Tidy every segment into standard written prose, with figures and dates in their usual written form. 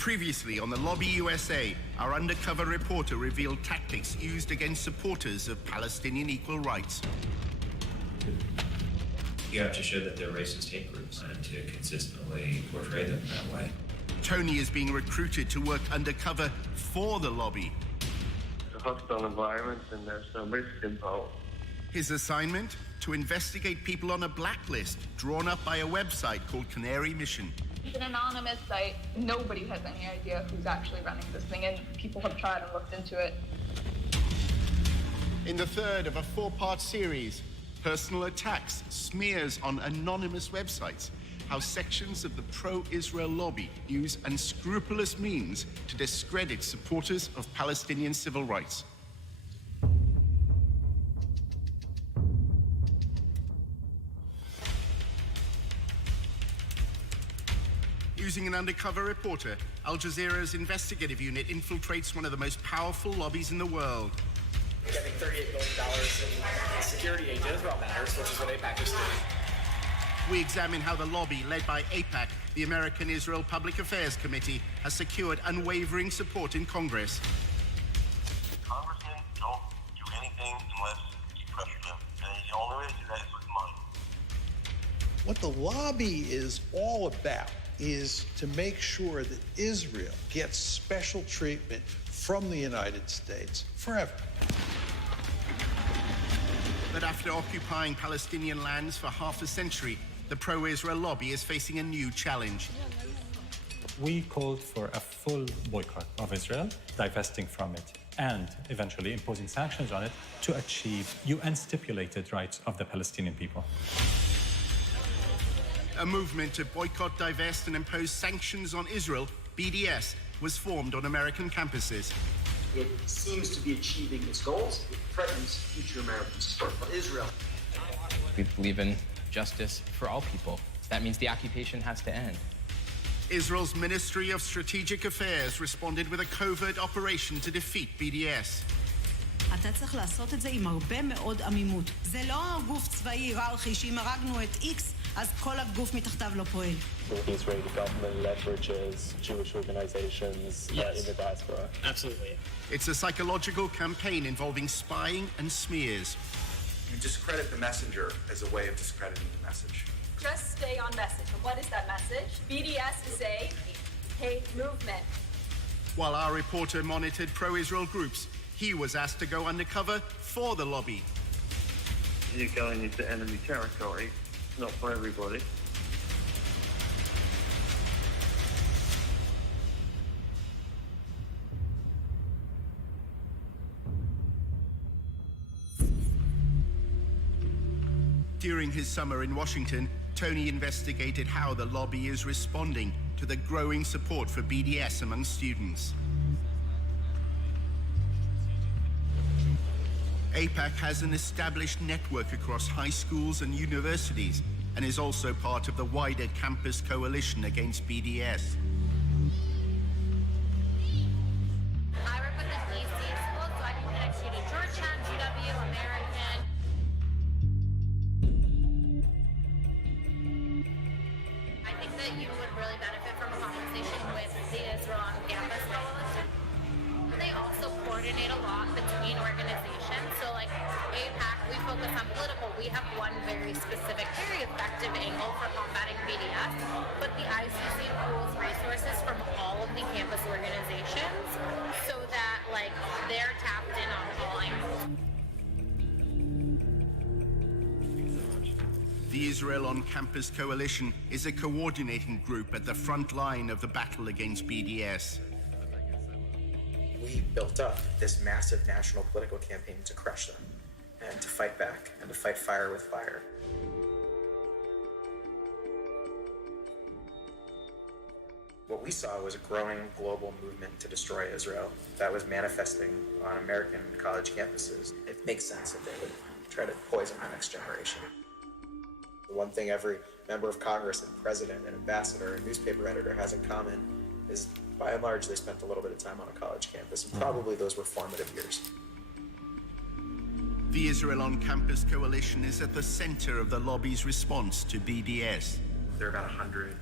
Previously on the Lobby USA, our undercover reporter revealed tactics used against supporters of Palestinian equal rights. You have to show that they're racist hate groups and to consistently portray them that way. Tony is being recruited to work undercover for the lobby. It's a hostile environment and there's some risk involved. His assignment? To investigate people on a blacklist drawn up by a website called Canary Mission. It's an anonymous site. Nobody has any idea who's actually running this thing, and people have tried and looked into it. In the third of a four-part series, personal attacks, smears on anonymous websites, how sections of the pro-Israel lobby use unscrupulous means to discredit supporters of Palestinian civil rights. Using an undercover reporter, Al Jazeera's investigative unit infiltrates one of the most powerful lobbies in the world. Getting $38 million in security aid to Israel matters, which is what AIPAC is doing. We examine how the lobby, led by AIPAC, the American Israel Public Affairs Committee, has secured unwavering support in Congress. Congressmen don't do anything unless you pressure them. And the only way to do that is with money. What the lobby is all about is to make sure that Israel gets special treatment from the United States forever. But after occupying Palestinian lands for half a century, the pro-Israel lobby is facing a new challenge. We called for a full boycott of Israel, divesting from it, and eventually imposing sanctions on it to achieve UN-stipulated rights of the Palestinian people. A movement to boycott, divest, and impose sanctions on Israel, BDS, was formed on American campuses. It seems to be achieving its goals. It threatens future American support for Israel. We believe in justice for all people. That means the occupation has to end. Israel's Ministry of Strategic Affairs responded with a covert operation to defeat BDS. אתה צריך לעשות את זה עם הרבה מאוד עמימות. זה לא גוף צבאי היררכי שאם הרגנו את X, אז כל הגוף מתחתיו לא פועל. The Israeli government leverages Jewish organizations in the diaspora. Absolutely. It's a psychological campaign involving spying and smears. You discredit the messenger as a way of discrediting the message. Just stay on message. And what is that message? BDS is a hate movement. While our reporter monitored pro-Israel groups, he was asked to go undercover for the lobby. You're going into enemy territory. It's not for everybody. During his summer in Washington, Tony investigated how the lobby is responding to the growing support for BDS among students. AIPAC has an established network across high schools and universities and is also part of the wider campus coalition against BDS. I work with the DC school, so I can connect you to Georgetown, GW, American. I think that you would really benefit from a conversation with the Israel on Campus Coalition. They also coordinate a lot between organizations. So like AIPAC, we focus on political. We have one very specific, very effective angle for combating BDS. But the ICC pools resources from all of the campus organizations so that like they're tapped in on all angles. The Israel on Campus Coalition is a coordinating group at the front line of the battle against BDS. We built up this massive national political campaign to crush them and to fight back and to fight fire with fire. What we saw was a growing global movement to destroy Israel that was manifesting on American college campuses. It makes sense that they would try to poison the next generation. The one thing every member of Congress and president and ambassador and newspaper editor has in common is, by and large, they spent a little bit of time on a college campus, and probably those were formative years. The Israel on Campus Coalition is at the center of the lobby's response to BDS. There are about 100,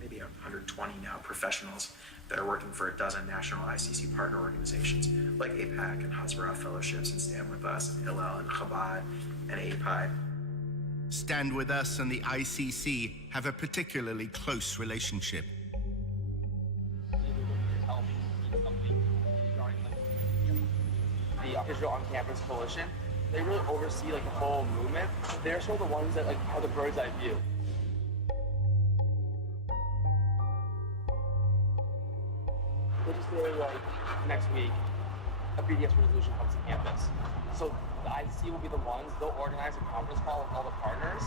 maybe 120 now, professionals They're working for a dozen national ICC partner organizations like AIPAC and Hasbara Fellowships and Stand With Us and Hillel and Chabad and API. Stand With Us and the ICC have a particularly close relationship. The Israel on Campus Coalition, they really oversee like the whole movement. They're sort of the ones that like have the bird's eye view. Let's just say like next week, a BDS resolution comes to campus. So the ICC will be the ones, they'll organize a conference call with all the partners.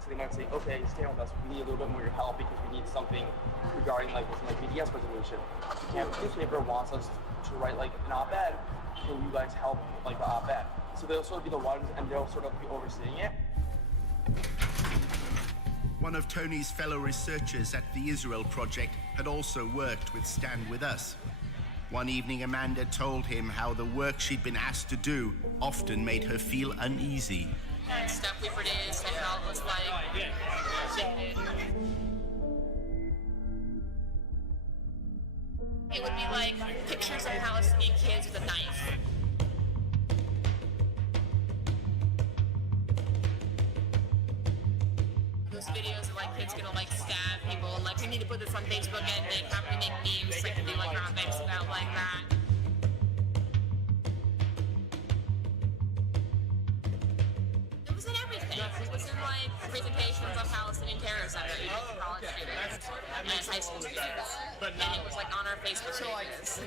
So they might say, okay, stand with us, we need a little bit more of your help because we need something regarding like this like BDS resolution. The campus newspaper wants us to write like an op-ed, will you guys help like the op-ed? So they'll sort of be the ones and they'll sort of be overseeing it. One of Tony's fellow researchers at the Israel Project had also worked with Stand With Us. One evening, Amanda told him how the work she'd been asked to do often made her feel uneasy. And stuff we produced, I felt was like, it would be like pictures of Palestinian kids with a knife. Those videos of like kids gonna like stab people and like we need to put this on Facebook and they have to make memes like to do like graphics about like that. It was in everything. It was in like presentations on Palestinian terrorism that we did for college students and high school students. And it was like on our Facebook pages.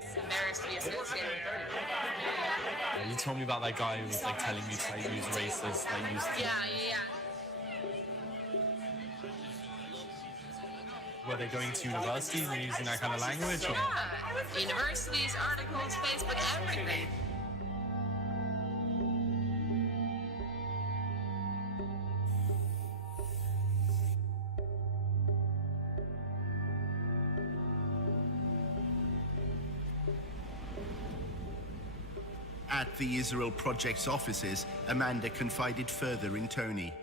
It's embarrassed to be associated with it. You told me about that guy who was like telling you to like use racist, like use. Yeah. Were they going to universities and using that kind of language? Or? Yeah, universities, articles, Facebook, everything. At the Israel Project's offices, Amanda confided further in Tony.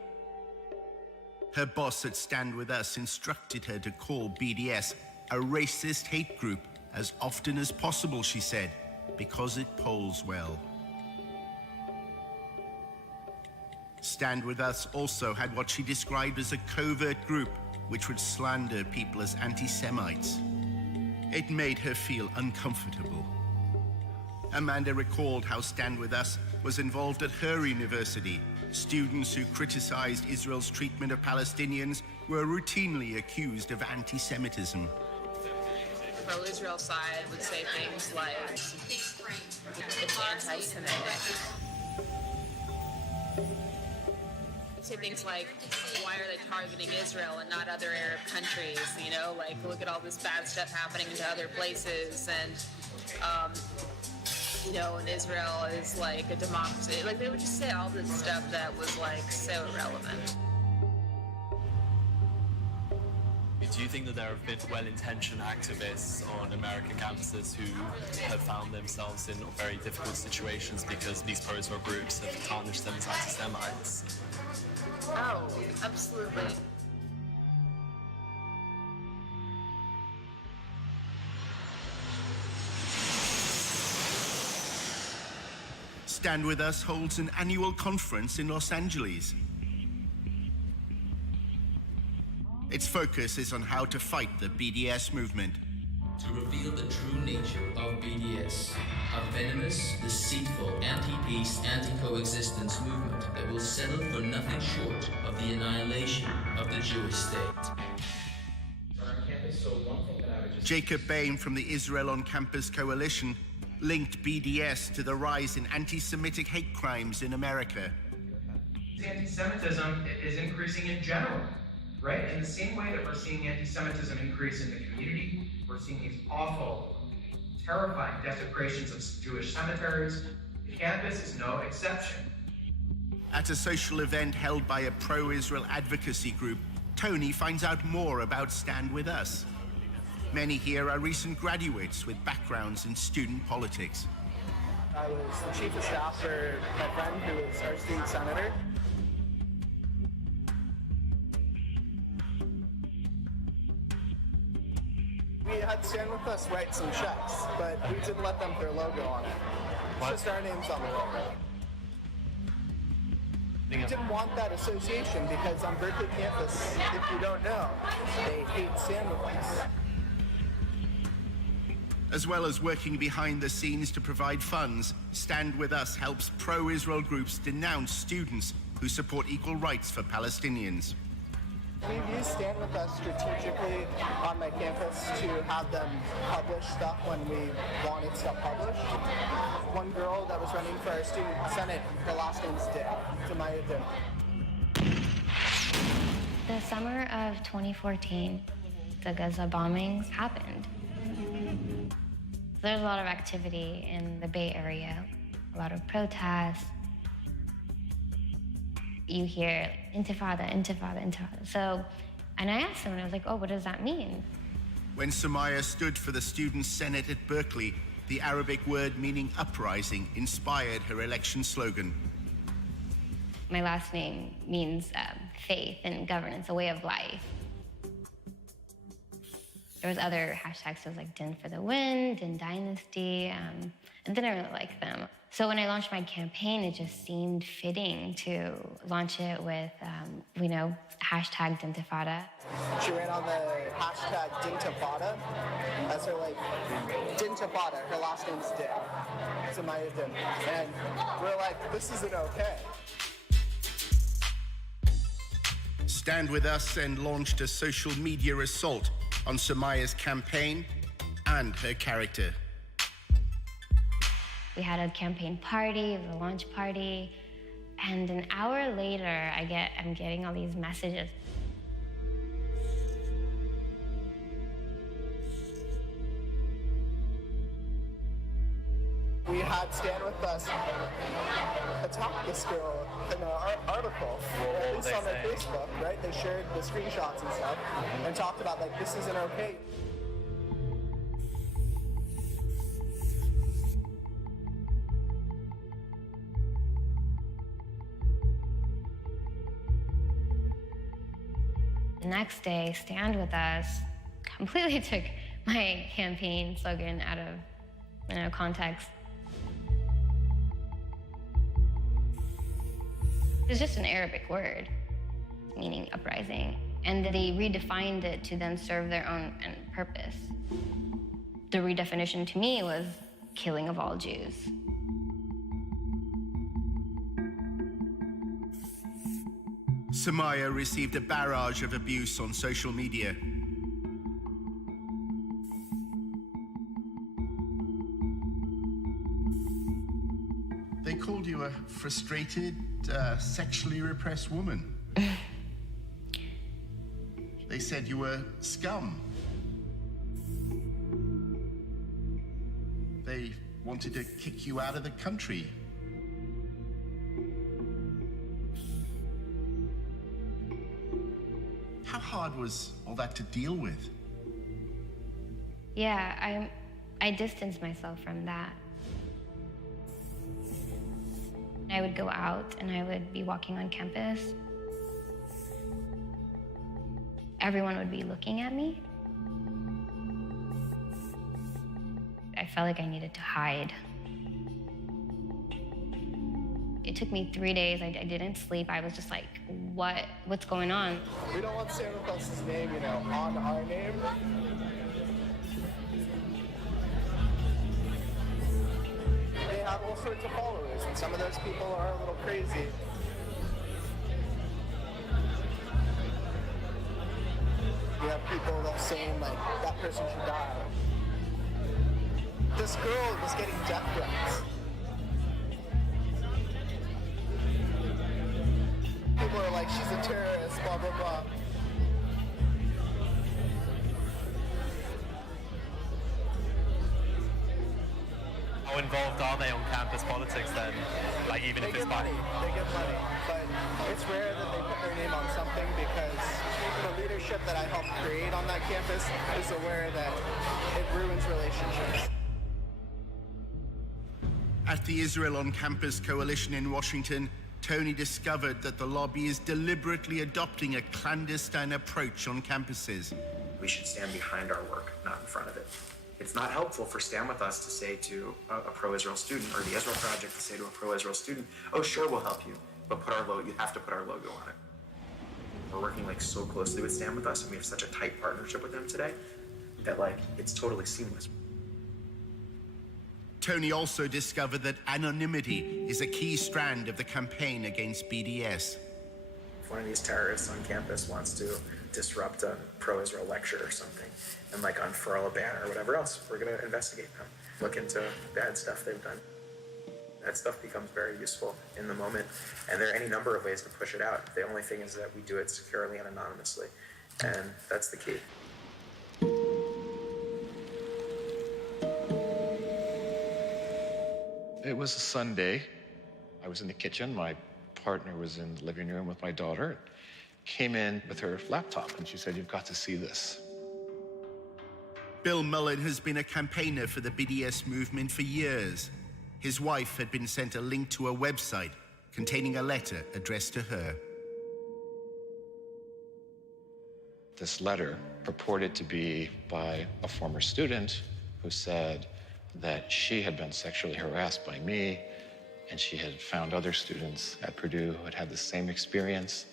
Her boss at Stand With Us instructed her to call BDS a racist hate group as often as possible, she said, because it polls well. Stand With Us also had what she described as a covert group which would slander people as anti-Semites. It made her feel uncomfortable. Amanda recalled how Stand With Us was involved at her university. Students who criticized Israel's treatment of Palestinians were routinely accused of anti-Semitism. The pro-Israel side would say things like, it's anti-Semitic. Say things like, why are they targeting Israel and not other Arab countries? You know, like, look at all this bad stuff happening to other places, and you know, and Israel is like a democracy. Like, they would just say all this stuff that was like so irrelevant. Do you think that there have been well-intentioned activists on American campuses who have found themselves in very difficult situations because these pro-Israel groups have tarnished them as anti-Semites? Oh, absolutely. Stand With Us holds an annual conference in Los Angeles. Its focus is on how to fight the BDS movement. To reveal the true nature of BDS, a venomous, deceitful, anti-peace, anti-coexistence movement that will settle for nothing short of the annihilation of the Jewish state. Jacob Bain from the Israel on Campus Coalition linked BDS to the rise in anti-Semitic hate crimes in America. Anti-Semitism is increasing in general, right? In the same way that we're seeing anti-Semitism increase in the community, we're seeing these awful, terrifying desecrations of Jewish cemeteries. The campus is no exception. At a social event held by a pro-Israel advocacy group, Tony finds out more about Stand With Us. Many here are recent graduates with backgrounds in student politics. I was the chief of staff for my friend who was our student senator. had Stand With Us write some checks, but we didn't let them put their logo on it. It's just our names on the logo. We didn't want that association because on Berkeley campus, if you don't know, they hate Stand With Us. As well as working behind the scenes to provide funds, Stand With Us helps pro-Israel groups denounce students who support equal rights for Palestinians. We've used Stand With Us strategically on my campus to have them publish stuff when we wanted stuff published. One girl that was running for our student senate, her last name's Dick, Tamaya Dim. The summer of 2014, the Gaza bombings happened. There's a lot of activity in the Bay Area, a lot of protests. You hear intifada, intifada, intifada. So, and I asked them, and I was like, oh, what does that mean? When Sumaya stood for the Student Senate at Berkeley, the Arabic word meaning uprising inspired her election slogan. My last name means faith and governance, a way of life. There was other hashtags, so it was like Din for the Win, Din Dynasty, and didn't really like them. So when I launched my campaign, it just seemed fitting to launch it with, hashtag Dintifada. She ran on the hashtag Dintifada as her, Dintifada, her last name's Din, Tamaya Dim. And we're like, this isn't okay. Stand With Us and launched a social media assault on Sumaya's campaign and her character. We had a campaign party, it was a launch party, and an hour later, I'm getting all these messages. We had Stand With Us attack this girl in an article, at least on their Facebook, right? They shared the screenshots and stuff and talked about, this isn't okay. The next day, Stand With Us completely took my campaign slogan out of context. It's just an Arabic word, meaning uprising, and they redefined it to then serve their own purpose. The redefinition to me was killing of all Jews. Sumaya received a barrage of abuse on social media. They called you a frustrated, sexually repressed woman. They said you were scum. They wanted to kick you out of the country. How hard was all that to deal with? Yeah, I distanced myself from that. I would go out and I would be walking on campus. Everyone would be looking at me. I felt like I needed to hide. It took me 3 days. I didn't sleep. I was just like, what's going on? We don't want Stand With Us's name, on our name. They have all sorts of followers, and some of those people are a little crazy. You have people that saying, that person should die. This girl was getting death threats. People are like, she's a terrorist, blah, blah, blah. How involved are they on campus politics then? Even if it's money. They get money, but it's rare that they put their name on something because the leadership that I helped create on that campus is aware that it ruins relationships. At the Israel on Campus Coalition in Washington, Tony discovered that the lobby is deliberately adopting a clandestine approach on campuses. We should stand behind our work, not in front of it. It's not helpful for Stand With Us to say to a pro-Israel student, or the Israel Project to say to a pro-Israel student, oh, sure, we'll help you, but you have to put our logo on it. We're working like so closely with Stand With Us, and we have such a tight partnership with them today that like it's totally seamless. Tony also discovered that anonymity is a key strand of the campaign against BDS. If one of these terrorists on campus wants to disrupt a pro-Israel lecture or something and like unfurl a banner or whatever else, we're going to investigate them, look into bad stuff they've done. That stuff becomes very useful in the moment, and there are any number of ways to push it out. The only thing is that we do it securely and anonymously, and that's the key. It was a Sunday. I was in the kitchen. My partner was in the living room with my daughter. Came in with her laptop, and she said, "You've got to see this." Bill Mullen has been a campaigner for the BDS movement for years. His wife had been sent a link to a website containing a letter addressed to her. This letter purported to be by a former student who said that she had been sexually harassed by me, and she had found other students at Purdue who had had the same experience,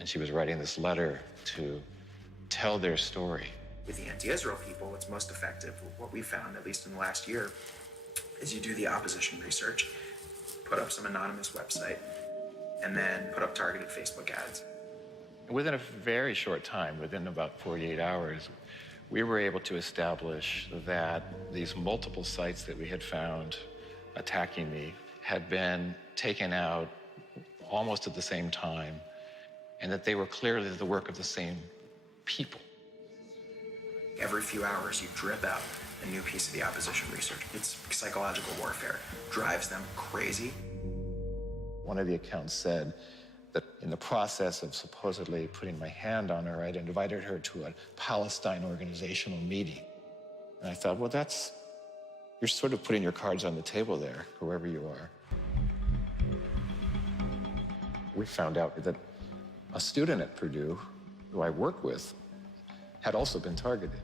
and she was writing this letter to tell their story. With the anti-Israel people, what's most effective, what we found, at least in the last year, is you do the opposition research, put up some anonymous website, and then put up targeted Facebook ads. Within a very short time, within about 48 hours, we were able to establish that these multiple sites that we had found attacking me had been taken out almost at the same time, and that they were clearly the work of the same people. Every few hours, you drip out a new piece of the opposition research. It's psychological warfare. Drives them crazy. One of the accounts said that in the process of supposedly putting my hand on her, I'd invited her to a Palestine organizational meeting. And I thought, well, you're sort of putting your cards on the table there, whoever you are. We found out that a student at Purdue, who I work with, had also been targeted.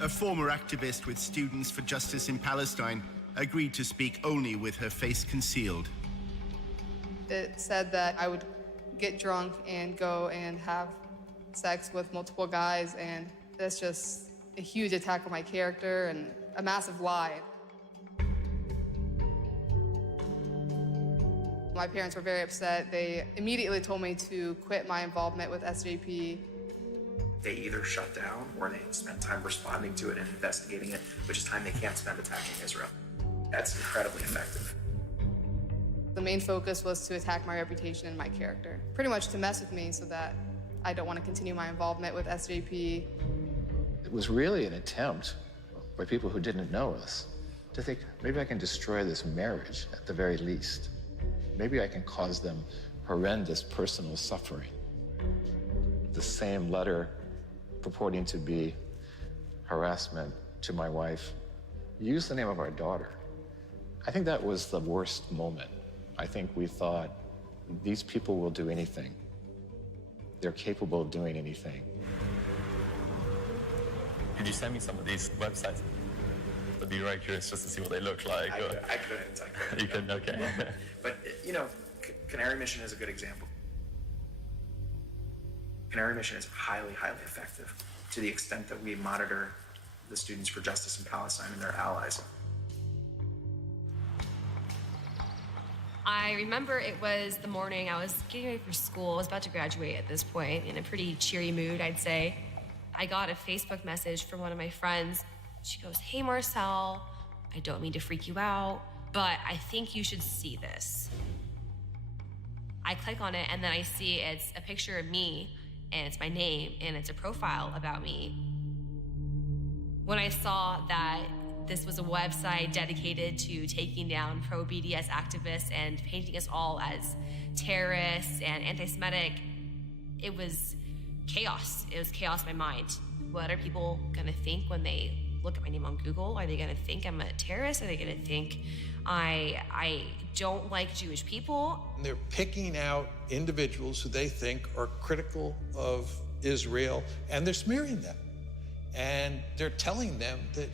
A former activist with Students for Justice in Palestine agreed to speak only with her face concealed. It said that I would get drunk and go and have sex with multiple guys, and that's just a huge attack on my character and a massive lie. My parents were very upset. They immediately told me to quit my involvement with SJP. They either shut down or they spend time responding to it and investigating it, which is time they can't spend attacking Israel. That's incredibly effective. The main focus was to attack my reputation and my character, pretty much to mess with me so that I don't want to continue my involvement with SJP. It was really an attempt by people who didn't know us to think, maybe I can destroy this marriage at the very least. Maybe I can cause them horrendous personal suffering. The same letter purporting to be harassment to my wife used the name of our daughter. I think that was the worst moment. I think we thought, these people will do anything. They're capable of doing anything. Could you send me some of these websites? I'd be very curious just to see what they look like. I couldn't. You couldn't, okay. But, you know, Canary Mission is a good example. Canary Mission is highly, highly effective to the extent that we monitor the Students for Justice in Palestine and their allies. I remember it was the morning I was getting ready for school. I was about to graduate at this point, in a pretty cheery mood, I'd say. I got a Facebook message from one of my friends. She goes, "Hey, Marcel, I don't mean to freak you out, but I think you should see this." I click on it, and then I see it's a picture of me, and it's my name, and it's a profile about me. When I saw that this was a website dedicated to taking down pro-BDS activists and painting us all as terrorists and anti-Semitic, it was chaos. It was chaos in my mind. What are people gonna think when they look at my name on Google? Are they gonna think I'm a terrorist? Are they gonna think I don't like Jewish people? They're picking out individuals who they think are critical of Israel, and they're smearing them. And they're telling them that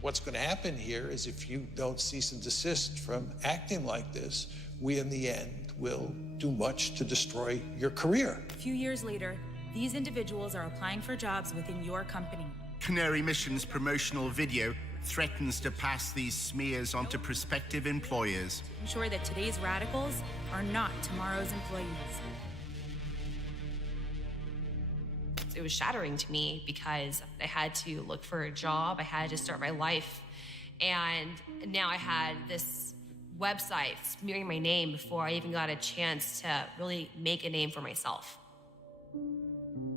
what's going to happen here is if you don't cease and desist from acting like this, we in the end will do much to destroy your career. A few years later, these individuals are applying for jobs within your company. Canary Mission's promotional video threatens to pass these smears on to prospective employers. Ensure that today's radicals are not tomorrow's employees. It was shattering to me because I had to look for a job, I had to start my life, and now I had this website smearing my name before I even got a chance to really make a name for myself.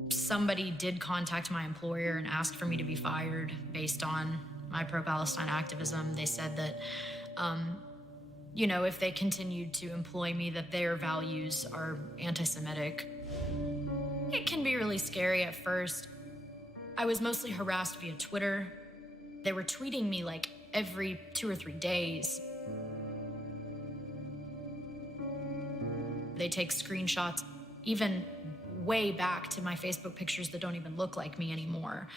Somebody did contact my employer and asked for me to be fired based on my pro-Palestine activism. They said that, if they continued to employ me, that their values are anti-Semitic. It can be really scary at first. I was mostly harassed via Twitter. They were tweeting me like every 2 or 3 days. They take screenshots, even way back to my Facebook pictures that don't even look like me anymore.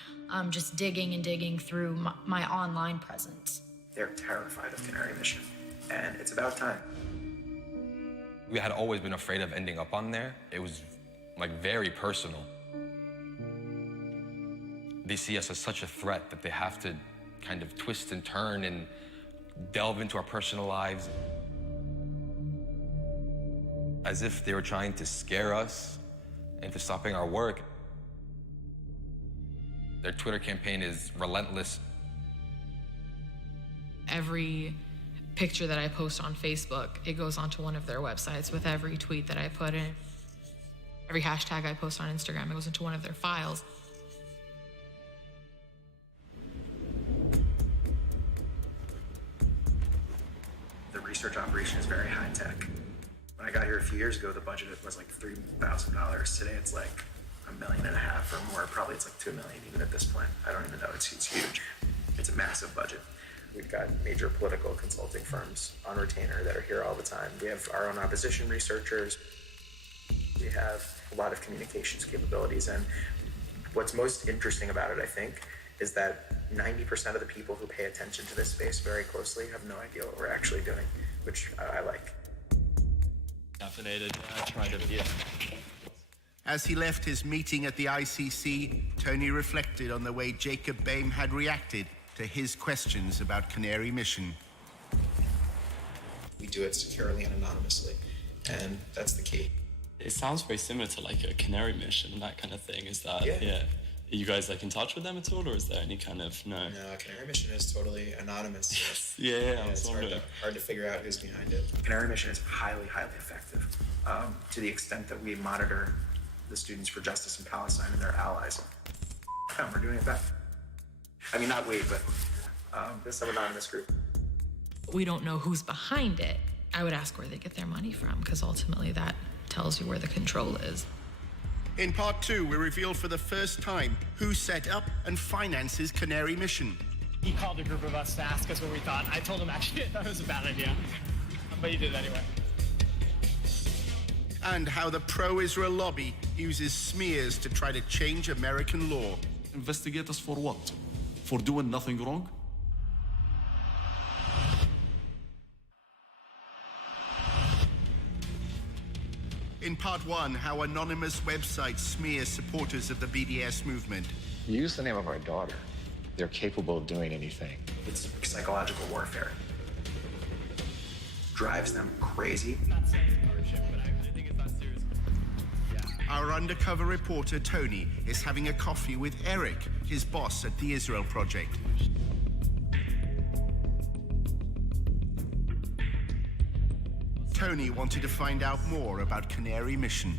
Just digging and digging through my online presence. They're terrified of Canary Mission, and it's about time. We had always been afraid of ending up on there. It was very personal. They see us as such a threat that they have to kind of twist and turn and delve into our personal lives. As if they were trying to scare us into stopping our work. Their Twitter campaign is relentless. Every picture that I post on Facebook, it goes onto one of their websites with every tweet that I put in. Every hashtag I post on Instagram, it goes into one of their files. The research operation is very high tech. When I got here a few years ago, the budget was like $3,000. Today it's like $1.5 million or more. Probably it's like $2 million even at this point. I don't even know. It's huge. It's a massive budget. We've got major political consulting firms on retainer that are here all the time. We have our own opposition researchers. We have a lot of communications capabilities. And what's most interesting about it, I think, is that 90% of the people who pay attention to this space very closely have no idea what we're actually doing, which I like. Caffeinated, tried to be. As he left his meeting at the ICC, Tony reflected on the way Jacob Boehm had reacted to his questions about Canary Mission. We do it securely and anonymously, and that's the key. It sounds very similar to like a Canary Mission and that kind of thing. Is that, yeah. Are you guys in touch with them at all, or is there any kind of, no? No, Canary Mission is totally anonymous. Yes. Yeah, it's hard to figure out who's behind it. Canary Mission is highly, highly effective to the extent that we monitor the Students for Justice in Palestine and their allies. We're doing it better. I mean, not we, but this some anonymous group. We don't know who's behind it. I would ask where they get their money from, because ultimately that tells you where the control is. In part 2, we reveal for the first time who set up and finances Canary Mission. He called a group of us to ask us what we thought. I told him actually I thought it was a bad idea, but he did anyway. And how the pro-Israel lobby uses smears to try to change American law. Investigate us for what? For doing nothing wrong? In part 1, how anonymous websites smear supporters of the BDS movement. Use the name of our daughter. They're capable of doing anything. It's psychological warfare. Drives them crazy. It's not censorship, but I think it's not serious. Our undercover reporter, Tony, is having a coffee with Eric, his boss at the Israel Project. Tony wanted to find out more about Canary Mission.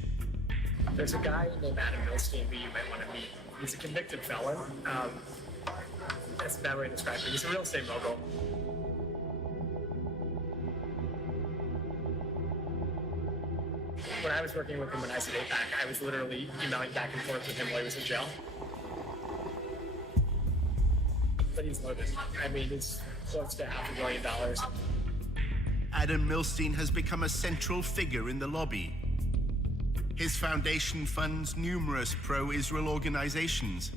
There's a guy named Adam Milstein who you might want to meet. He's a convicted felon. That's a bad way to describe him. He's a real estate mogul. When I was working with him when I was at APAC, I was literally emailing back and forth with him while he was in jail. But he's loaded. I mean, he's close to $500 million. Adam Milstein has become a central figure in the lobby. His foundation funds numerous pro-Israel organizations.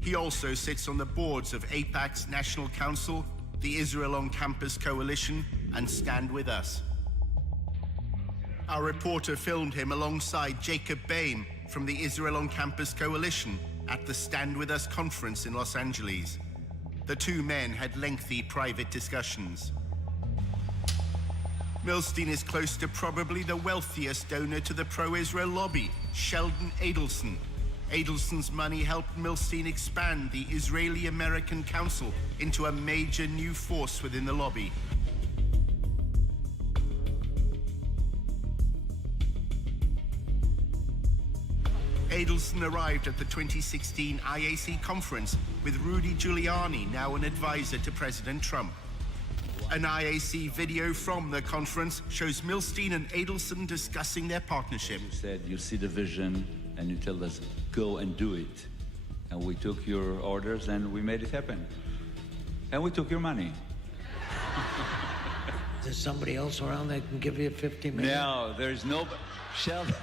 He also sits on the boards of AIPAC's National Council, the Israel on Campus Coalition, and Stand With Us. Our reporter filmed him alongside Jacob Bain from the Israel on Campus Coalition at the Stand With Us conference in Los Angeles. The two men had lengthy private discussions. Milstein is close to probably the wealthiest donor to the pro-Israel lobby, Sheldon Adelson. Adelson's money helped Milstein expand the Israeli-American Council into a major new force within the lobby. Adelson arrived at the 2016 IAC conference with Rudy Giuliani, now an advisor to President Trump. An IAC video from the conference shows Milstein and Adelson discussing their partnership. You said you see the vision and you tell us, go and do it. And we took your orders and we made it happen. And we took your money. There's somebody else around that can give you $50 million? No, there's no... Sheldon.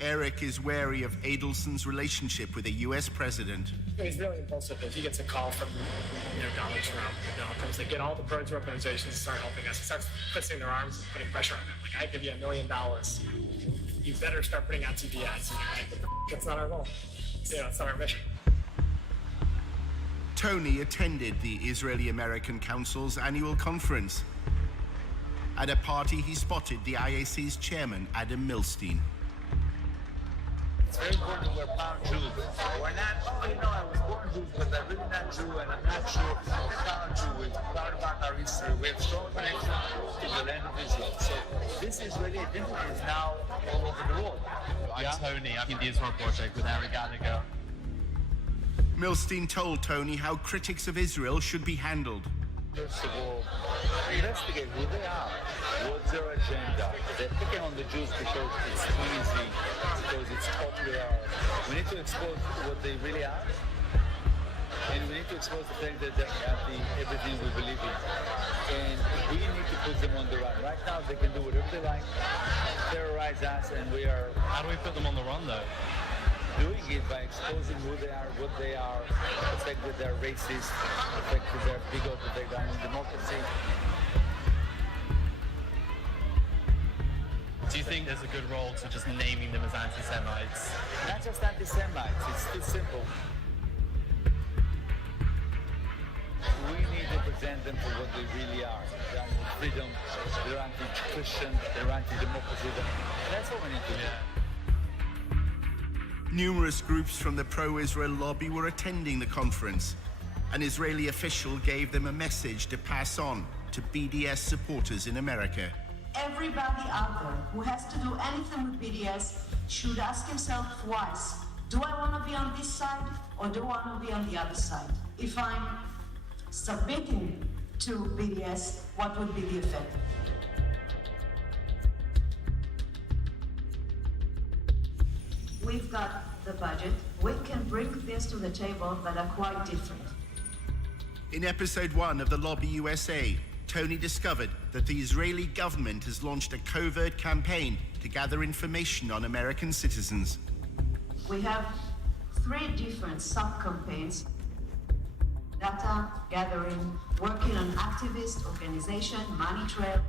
Eric is wary of Adelson's relationship with the US president. He's really impulsive. If he gets a call from, Donald Trump, comes to get all the pro organizations to start helping us. He starts twisting their arms and putting pressure on them. Like, I give you $1 million. You better start putting out TV ads. And you're like, what the that's not our goal. It's not our mission. Tony attended the Israeli-American Council's annual conference. At a party, he spotted the IAC's chairman, Adam Milstein. It's very important that we're proud Jews. We're not, I was born Jews, but I'm really not Jew, and I'm not sure if I'm proud Jew. We're proud about our history. We have strong connection to the land of Israel. So this Israeli identity is now all over the world. I'm Tony. I'm in the Israel Project with Eric Gallagher. Milstein told Tony how critics of Israel should be handled. First of all, investigate who they are. What's their agenda? They're picking on the Jews because it's easy, because it's popular. We need to expose what they really are. And we need to expose the fact that they're anti everything we believe in. And we need to put them on the run. Right now, they can do whatever they like, terrorize us, and we are... How do we put them on the run, though? Doing it by exposing who they are, what they are, the fact that they're racist, the fact that they're bigot, that they don't want democracy. Do you think there's a good role to just naming them as anti-Semites? Not just anti-Semites, it's too simple. We need to present them for what they really are. They're anti-freedom, they're anti-Christian, they're anti-democracy. That's what we need to do. Numerous groups from the pro-Israel lobby were attending the conference. An Israeli official gave them a message to pass on to BDS supporters in America. Everybody out there who has to do anything with BDS should ask himself twice, do I want to be on this side or do I want to be on the other side? If I'm submitting to BDS, what would be the effect? We've got the budget. We can bring things to the table that are quite different. In episode 1 of The Lobby USA, Tony discovered that the Israeli government has launched a covert campaign to gather information on American citizens. We have 3 different sub-campaigns: data gathering, working on activist organization, money trail.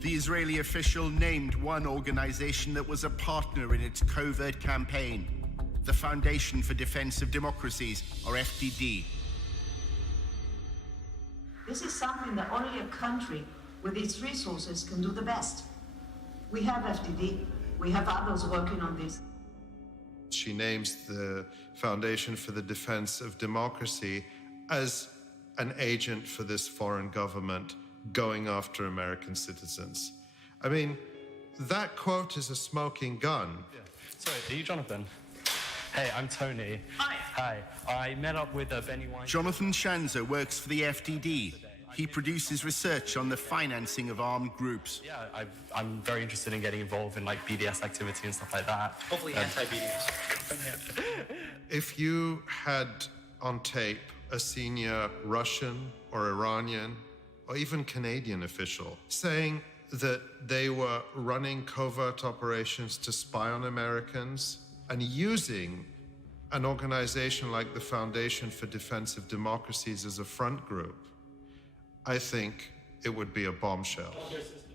The Israeli official named one organization that was a partner in its covert campaign, the Foundation for Defense of Democracies, or FDD. This is something that only a country with its resources can do the best. We have FDD, we have others working on this. She names the Foundation for the Defense of Democracy as an agent for this foreign government going after American citizens. I mean, that quote is a smoking gun. Yeah. Sorry, are you Jonathan? Hey, I'm Tony. Hi. I met up with Benny Wine. Jonathan Shanzer works for the FDD. He produces research on the financing of armed groups. Yeah, I'm very interested in getting involved in BDS activity and stuff like that. Hopefully anti-BDS. If you had on tape a senior Russian or Iranian or even Canadian official saying that they were running covert operations to spy on Americans and using an organization like the Foundation for Defense of Democracies as a front group, I think it would be a bombshell.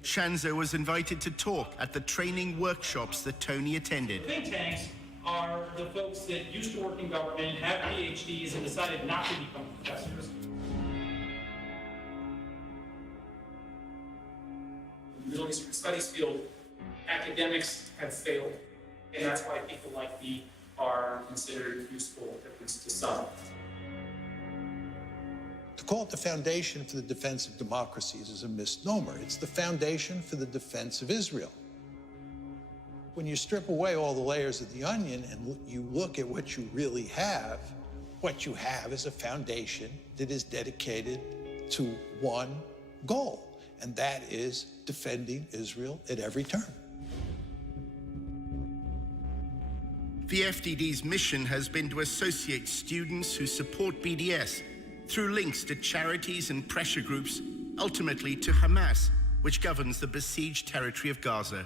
Shanzo was invited to talk at the training workshops that Tony attended. Think tanks are the folks that used to work in government, have PhDs, and decided not to become professors. In the Middle Eastern Studies field, academics have failed, and that's why people like me are considered useful, at least to some. To call it the Foundation for the Defense of Democracies is a misnomer. It's the Foundation for the Defense of Israel. When you strip away all the layers of the onion and you look at what you really have, what you have is a foundation that is dedicated to one goal, and that is defending Israel at every turn. The FDD's mission has been to associate students who support BDS through links to charities and pressure groups, ultimately to Hamas, which governs the besieged territory of Gaza.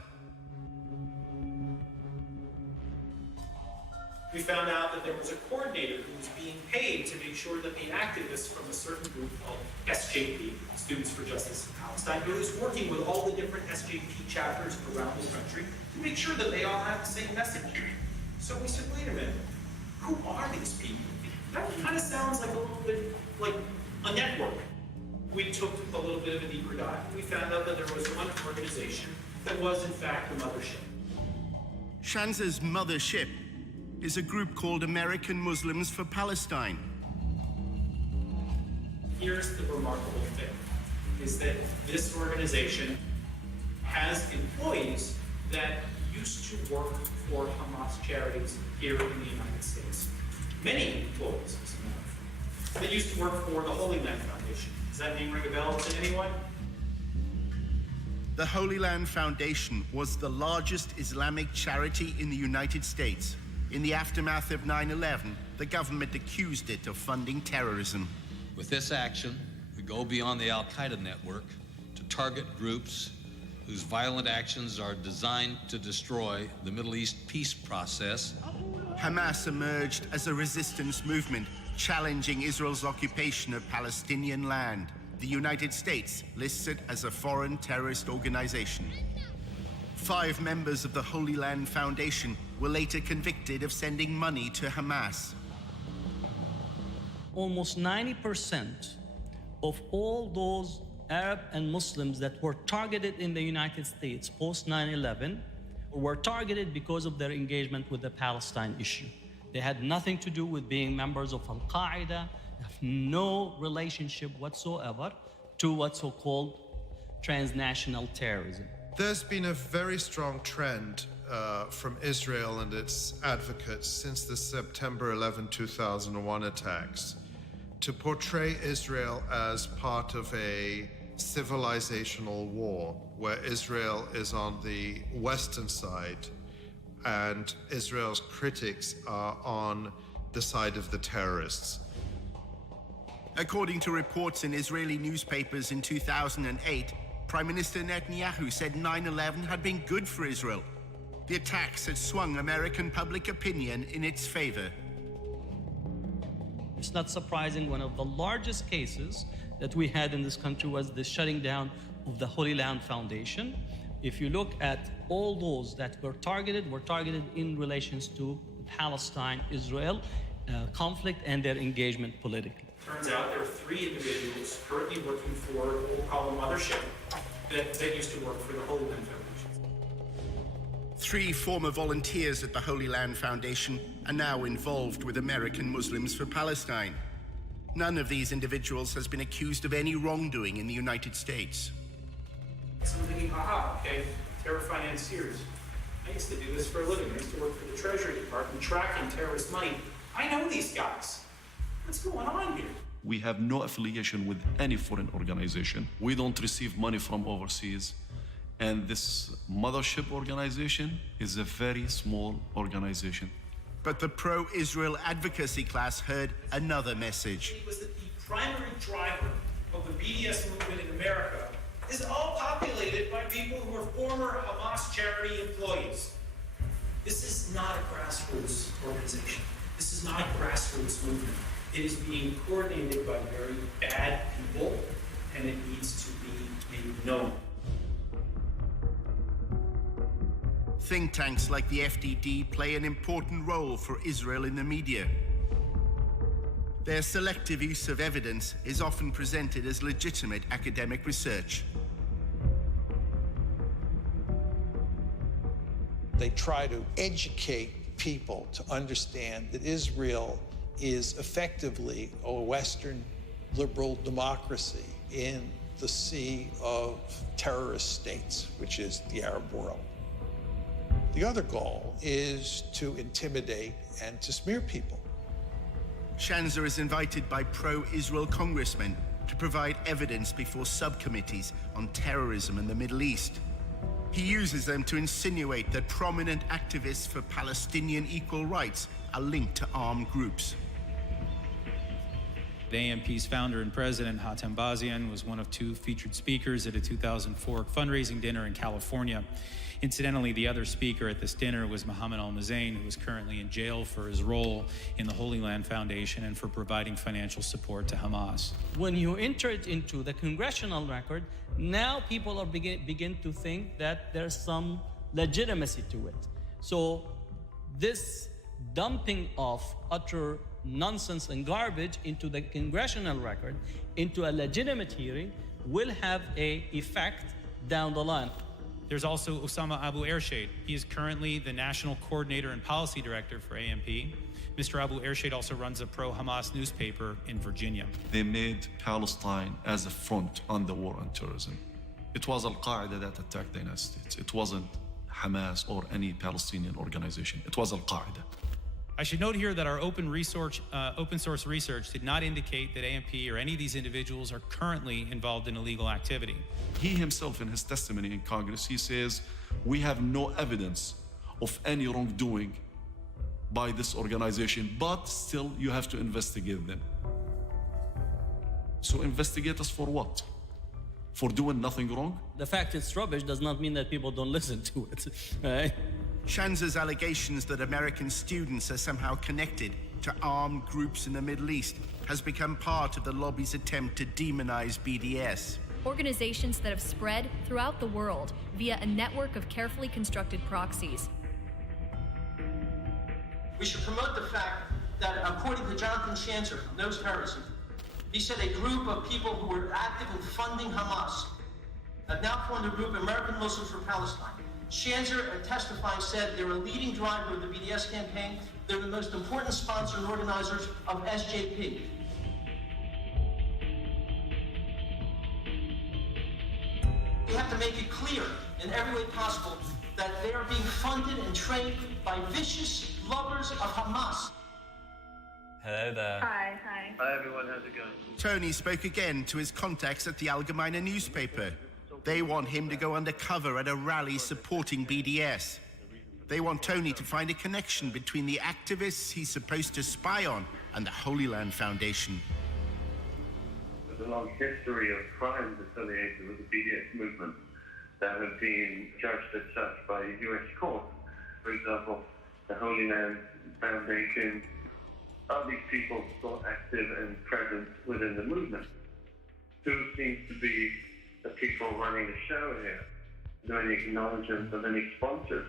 We found out that there was a coordinator who was being paid to make sure that the activists from a certain group called SJP, Students for Justice in Palestine, who was working with all the different SJP chapters around the country to make sure that they all have the same message. So we said, wait a minute, who are these people? That kind of sounds like a little bit like a network. We took a little bit of a deeper dive. We found out that there was one organization that was, in fact, the mothership. Shanza's mothership is a group called American Muslims for Palestine. Here's the remarkable thing, is that this organization has employees that used to work for Hamas charities here in the United States. Many employees, as a matter of fact, that used to work for the Holy Land Foundation. Does that name ring a bell to anyone? The Holy Land Foundation was the largest Islamic charity in the United States. In the aftermath of 9/11, the government accused it of funding terrorism. With this action, we go beyond the Al-Qaeda network to target groups whose violent actions are designed to destroy the Middle East peace process. Hamas emerged as a resistance movement, challenging Israel's occupation of Palestinian land. The United States lists it as a foreign terrorist organization. 5 members of the Holy Land Foundation were later convicted of sending money to Hamas. Almost 90% of all those Arab and Muslims that were targeted in the United States post 9/11 were targeted because of their engagement with the Palestine issue. They had nothing to do with being members of Al-Qaeda, have no relationship whatsoever to what's so-called transnational terrorism. There's been a very strong trend from Israel and its advocates since the September 11, 2001 attacks to portray Israel as part of a civilizational war where Israel is on the Western side and Israel's critics are on the side of the terrorists. According to reports in Israeli newspapers in 2008, Prime Minister Netanyahu said 9/11 had been good for Israel. The attacks had swung American public opinion in its favor. It's not surprising one of the largest cases that we had in this country was the shutting down of the Holy Land Foundation. If you look at all those that were targeted in relations to the Palestine-Israel conflict and their engagement politically. Turns out there are 3 individuals currently working for what we'll call a mothership that used to work for the Holy Land Foundation. 3 former volunteers at the Holy Land Foundation are now involved with American Muslims for Palestine. None of these individuals has been accused of any wrongdoing in the United States. So I'm thinking, aha, okay, terror financiers. I used to do this for a living. I used to work for the Treasury Department tracking terrorist money. I know these guys. What's going on here? We have no affiliation with any foreign organization. We don't receive money from overseas. And this mothership organization is a very small organization. But the pro-Israel advocacy class heard another message. It was that the primary driver of the BDS movement in America is all populated by people former Hamas charity employees. This is not a grassroots organization. This is not a grassroots movement. It is being coordinated by very bad people, and it needs to be made known. Think tanks like the FDD play an important role for Israel in the media. Their selective use of evidence is often presented as legitimate academic research. They try to educate people to understand that Israel is effectively a Western liberal democracy in the sea of terrorist states, which is the Arab world. The other goal is to intimidate and to smear people. Shanzer is invited by pro-Israel congressmen to provide evidence before subcommittees on terrorism in the Middle East. He uses them to insinuate that prominent activists for Palestinian equal rights are linked to armed groups. AMP's founder and president, Hatem Bazian, was one of two featured speakers at a 2004 fundraising dinner in California. Incidentally, the other speaker at this dinner was Mohammed Al-Mazain, who is currently in jail for his role in the Holy Land Foundation and for providing financial support to Hamas. When you enter it into the congressional record, now people are begin to think that there's some legitimacy to it. So this dumping of utter nonsense and garbage into the congressional record, into a legitimate hearing, will have an effect down the line. There's also Osama Abu Ershad. He is currently the National Coordinator and Policy Director for AMP. Mr. Abu Ershad also runs a pro-Hamas newspaper in Virginia. They made Palestine as a front on the war on terrorism. It was Al-Qaeda that attacked the United States. It wasn't Hamas or any Palestinian organization. It was Al-Qaeda. I should note here that our open source research did not indicate that AMP or any of these individuals are currently involved in illegal activity. He himself, in his testimony in Congress, he says, we have no evidence of any wrongdoing by this organization, but still you have to investigate them. So investigate us for what? For doing nothing wrong? The fact it's rubbish does not mean that people don't listen to it, right? Shanzer's allegations that American students are somehow connected to armed groups in the Middle East has become part of the lobby's attempt to demonize BDS. Organizations that have spread throughout the world via a network of carefully constructed proxies. We should promote the fact that, according to Jonathan Shanzer from Knows Terrorism, he said a group of people who were active in funding Hamas have now formed a group, American Muslims for Palestine. Shanzer, testifying, said they're a leading driver of the BDS campaign. They're the most important sponsor and organizers of SJP. We have to make it clear in every way possible that they are being funded and trained by vicious lovers of Hamas. Hello there. Hi. Hi, everyone. How's it going? Tony spoke again to his contacts at the Allgemeine newspaper. They want him to go undercover at a rally supporting BDS. They want Tony to find a connection between the activists he's supposed to spy on and the Holy Land Foundation. There's a long history of crimes affiliated with the BDS movement that have been judged as such by U.S. courts. For example, the Holy Land Foundation. Are these people still active and present within the movement? Who seems to be the people running the show here? Is there any acknowledgement of any sponsors?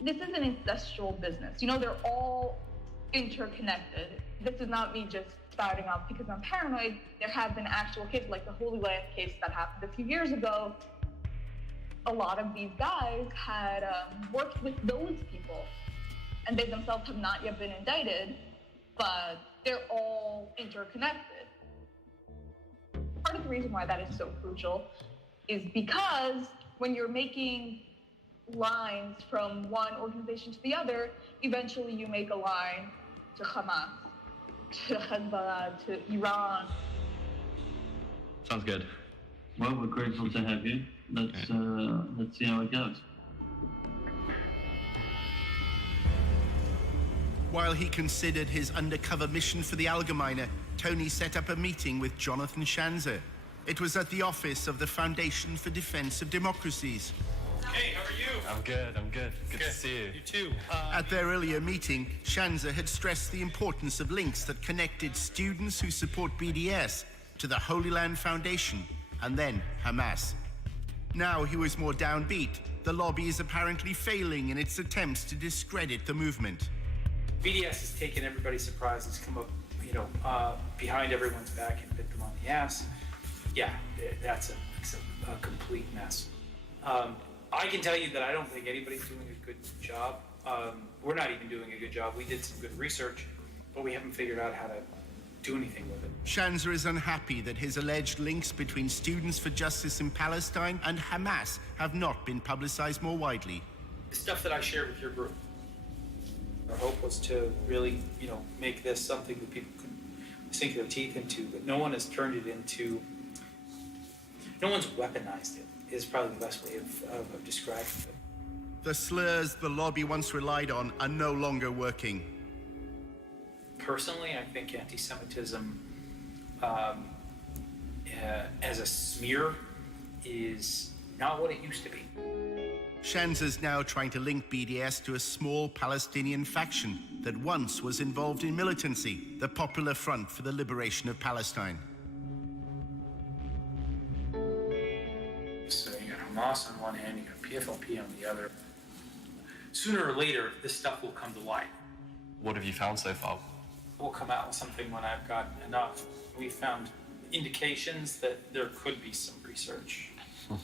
This is an incestual business. You know, they're all interconnected. This is not me just spouting off because I'm paranoid. There have been actual cases, like the Holy Land case that happened a few years ago. A lot of these guys had worked with those people, and they themselves have not yet been indicted, but they're all interconnected. Part of the reason why that is so crucial is because when you're making lines from one organization to the other, eventually you make a line to Hamas, to Hezbollah, to Iran. Sounds good. Well, we're grateful to have you. Let's see how it goes. While he considered his undercover mission for the Allgemeine, Tony set up a meeting with Jonathan Shanzer. It was at the office of the Foundation for Defense of Democracies. Hey, how are you? I'm good. Good to see you. You too. At their earlier meeting, Shanza had stressed the importance of links that connected students who support BDS to the Holy Land Foundation and then Hamas. Now he was more downbeat. The lobby is apparently failing in its attempts to discredit the movement. BDS has taken everybody's surprise. It's come up, behind everyone's back and bit them on the ass. Yeah, it's a complete mess. I can tell you that I don't think anybody's doing a good job. We're not even doing a good job. We did some good research, but we haven't figured out how to do anything with it. Shanza is unhappy that his alleged links between Students for Justice in Palestine and Hamas have not been publicized more widely. The stuff that I shared with your group, our hope was to really, make this something that people could sink their teeth into, but no one has turned it into, no one's weaponized it, is probably the best way of describing it. The slurs the lobby once relied on are no longer working. Personally, I think anti-Semitism as a smear is not what it used to be. Shanza's now trying to link BDS to a small Palestinian faction that once was involved in militancy, the Popular Front for the Liberation of Palestine. So you got Hamas on one hand, you got PFLP on the other. Sooner or later, this stuff will come to light. What have you found so far? We'll come out with something when I've gotten enough. We found indications that there could be some research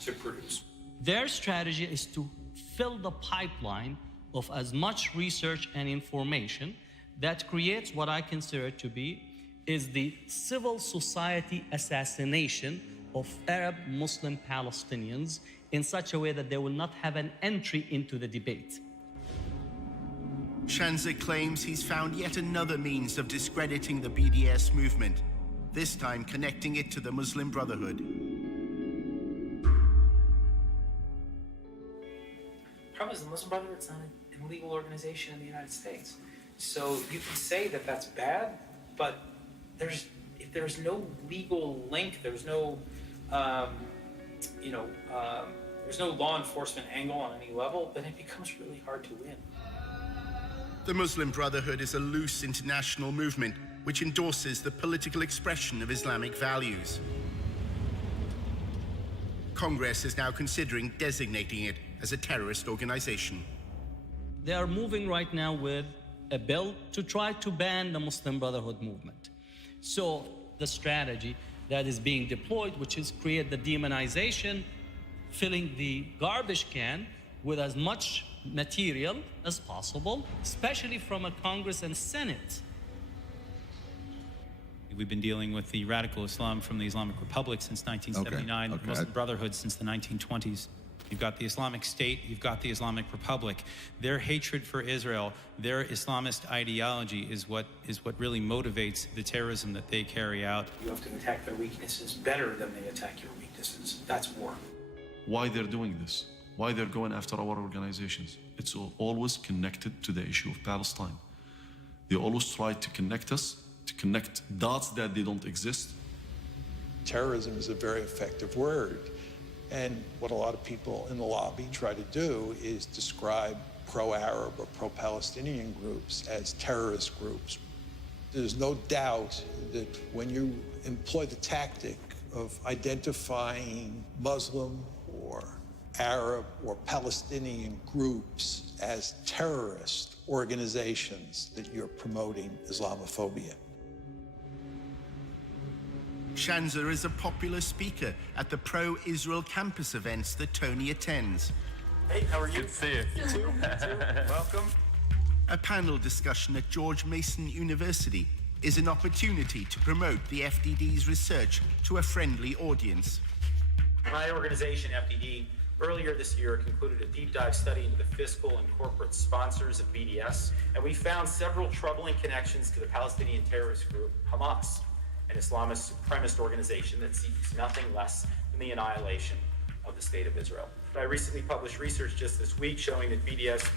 to produce. Their strategy is to fill the pipeline of as much research and information that creates what I consider to be is the civil society assassination of Arab Muslim Palestinians in such a way that they will not have an entry into the debate. Shanza claims he's found yet another means of discrediting the BDS movement, this time connecting it to the Muslim Brotherhood. The problem is the Muslim Brotherhood's not an illegal organization in the United States. So you can say that that's bad, but if there's no legal link, there's no, there's no law enforcement angle on any level, then it becomes really hard to win. The Muslim Brotherhood is a loose international movement which endorses the political expression of Islamic values. Congress is now considering designating it as a terrorist organization. They are moving right now with a bill to try to ban the Muslim Brotherhood movement. So the strategy that is being deployed, which is create the demonization, filling the garbage can with as much material as possible, especially from a Congress and Senate. We've been dealing with the radical Islam from the Islamic Republic since 1979, the Muslim Brotherhood since the 1920s. You've got the Islamic State, you've got the Islamic Republic. Their hatred for Israel, their Islamist ideology is what really motivates the terrorism that they carry out. You have to attack their weaknesses better than they attack your weaknesses. That's war. Why they're doing this? Why they're going after our organizations? It's always connected to the issue of Palestine. They always try to connect us, to connect dots that they don't exist. Terrorism is a very effective word. And what a lot of people in the lobby try to do is describe pro-Arab or pro-Palestinian groups as terrorist groups. There's no doubt that when you employ the tactic of identifying Muslim or Arab or Palestinian groups as terrorist organizations, that you're promoting Islamophobia. Shanza is a popular speaker at the pro-Israel campus events that Tony attends. Hey, how are you? Good to see you. You too. Welcome. A panel discussion at George Mason University is an opportunity to promote the FDD's research to a friendly audience. My organization, FDD, earlier this year concluded a deep dive study into the fiscal and corporate sponsors of BDS, and we found several troubling connections to the Palestinian terrorist group Hamas, an Islamist supremacist organization that seeks nothing less than the annihilation of the state of Israel. I recently published research just this week showing that BDS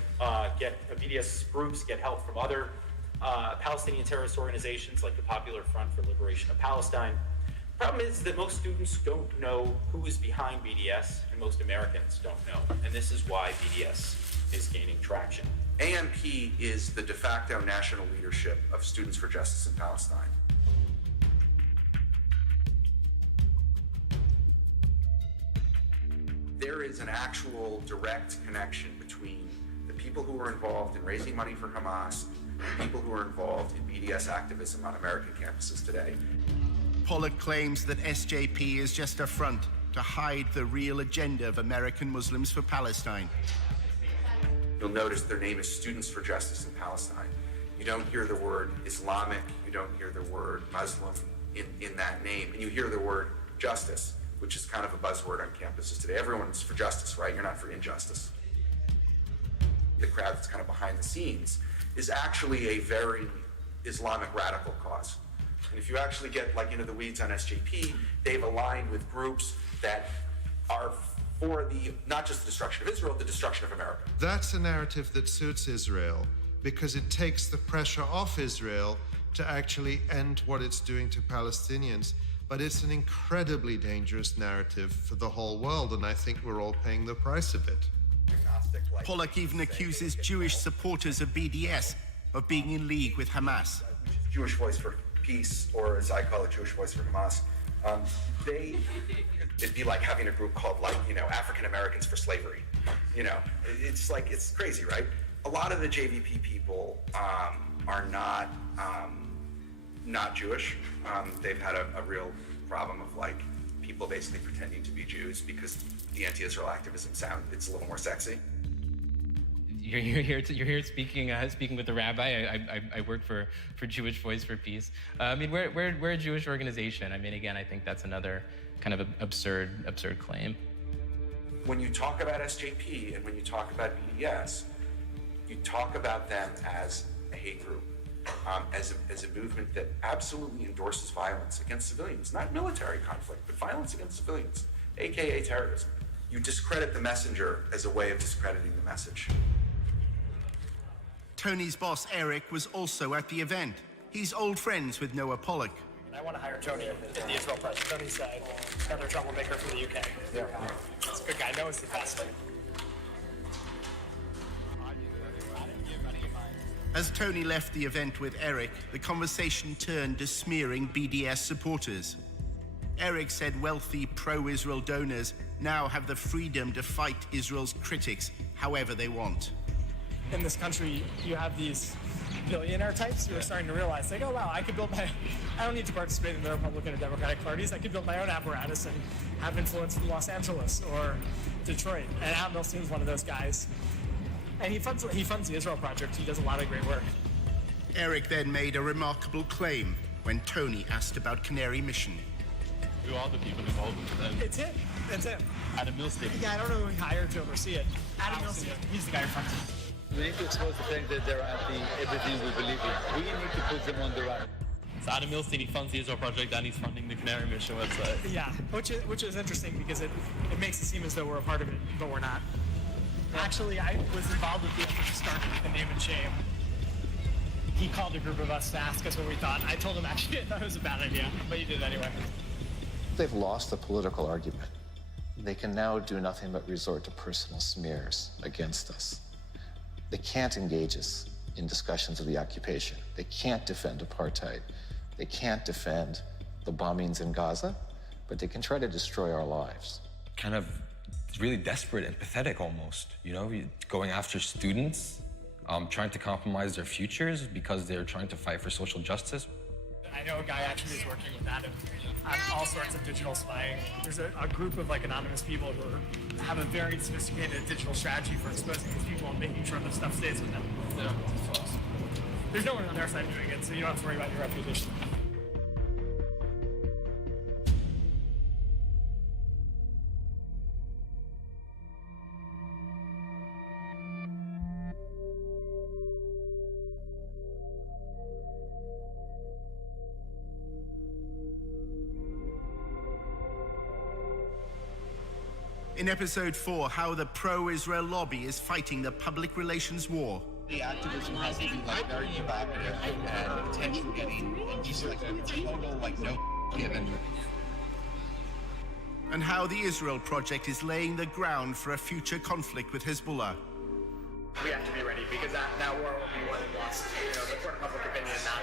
groups get help from other Palestinian terrorist organizations like the Popular Front for Liberation of Palestine. Problem is that most students don't know who is behind BDS, and most Americans don't know. And this is why BDS is gaining traction. AMP is the de facto national leadership of Students for Justice in Palestine. There is an actual direct connection between the people who are involved in raising money for Hamas and people who are involved in BDS activism on American campuses today. Pollock claims that SJP is just a front to hide the real agenda of American Muslims for Palestine. You'll notice their name is Students for Justice in Palestine. You don't hear the word Islamic, you don't hear the word Muslim in that name, and you hear the word justice, which is kind of a buzzword on campuses today. Everyone's for justice, right? You're not for injustice. The crowd that's kind of behind the scenes is actually a very Islamic radical cause. And if you actually get like into the weeds on SJP, they've aligned with groups that are for the, not just the destruction of Israel, the destruction of America. That's a narrative that suits Israel because it takes the pressure off Israel to actually end what it's doing to Palestinians. But it's an incredibly dangerous narrative for the whole world, and I think we're all paying the price of it. Pollock even accuses Jewish supporters of BDS of being in league with Hamas. Jewish Voice for Peace, or as I call it, Jewish Voice for Hamas. It'd be like having a group called, like, you know, African Americans for Slavery. You know, it's like, it's crazy, right? A lot of the JVP people are not Jewish. They've had a real problem of like people basically pretending to be Jews because the anti-Israel activism it's a little more sexy. You're here speaking with the rabbi. I work for Jewish Voice for Peace. I mean, we're a Jewish organization. I mean, again, I think that's another kind of absurd claim. When you talk about SJP and when you talk about BDS, you talk about them as a hate group, as a movement that absolutely endorses violence against civilians, not military conflict, but violence against civilians, aka terrorism. You discredit the messenger as a way of discrediting the message. Tony's boss, Eric, was also at the event. He's old friends with Noah Pollock. I want to hire Tony at the Israel press. Tony's another troublemaker from the UK. Yeah. He's a good guy. Noah's the best. As Tony left the event with Eric, the conversation turned to smearing BDS supporters. Eric said wealthy pro-Israel donors now have the freedom to fight Israel's critics however they want. In this country, you have these billionaire types who are starting to realize, like, oh wow, I don't need to participate in the Republican or Democratic parties. I could build my own apparatus and have influence in Los Angeles or Detroit. And Al Milstein's one of those guys. And he funds the Israel Project. He does a lot of great work. Eric then made a remarkable claim when Tony asked about Canary Mission. Who are the people involved with them? It's him. Adam Milstein. Yeah, I don't know who he hired to oversee it. Adam Milstein. He's the guy who funds it. We need to expose the fact that they're anti everything we believe in. We need to put them on the right. So Adam Milstein, he funds the Israel Project and he's funding the Canary Mission website. Yeah, which is interesting because it makes it seem as though we're a part of it, but we're not. Actually, I was involved with the effort to start the Name and Shame. He called a group of us to ask us what we thought. I told him actually I thought it was a bad idea, but he did anyway. They've lost the political argument. They can now do nothing but resort to personal smears against us. They can't engage us in discussions of the occupation. They can't defend apartheid. They can't defend the bombings in Gaza, but they can try to destroy our lives. Kind of really desperate and pathetic almost, you know, going after students, trying to compromise their futures because they're trying to fight for social justice. I know a guy actually is working with Adam on all sorts of digital spying. There's a group of like anonymous people who have a very sophisticated digital strategy for exposing these people and making sure the stuff stays with them. Yeah. There's no one on their side doing it, so you don't have to worry about your reputation. In episode 4, how the pro-Israel lobby is fighting the public relations war. The activism has to be like very provocative and attention-getting, and just like a total like no given and how the Israel Project is laying the ground for a future conflict with Hezbollah. We have to be ready because that war will be won and lost. The court of public opinion, not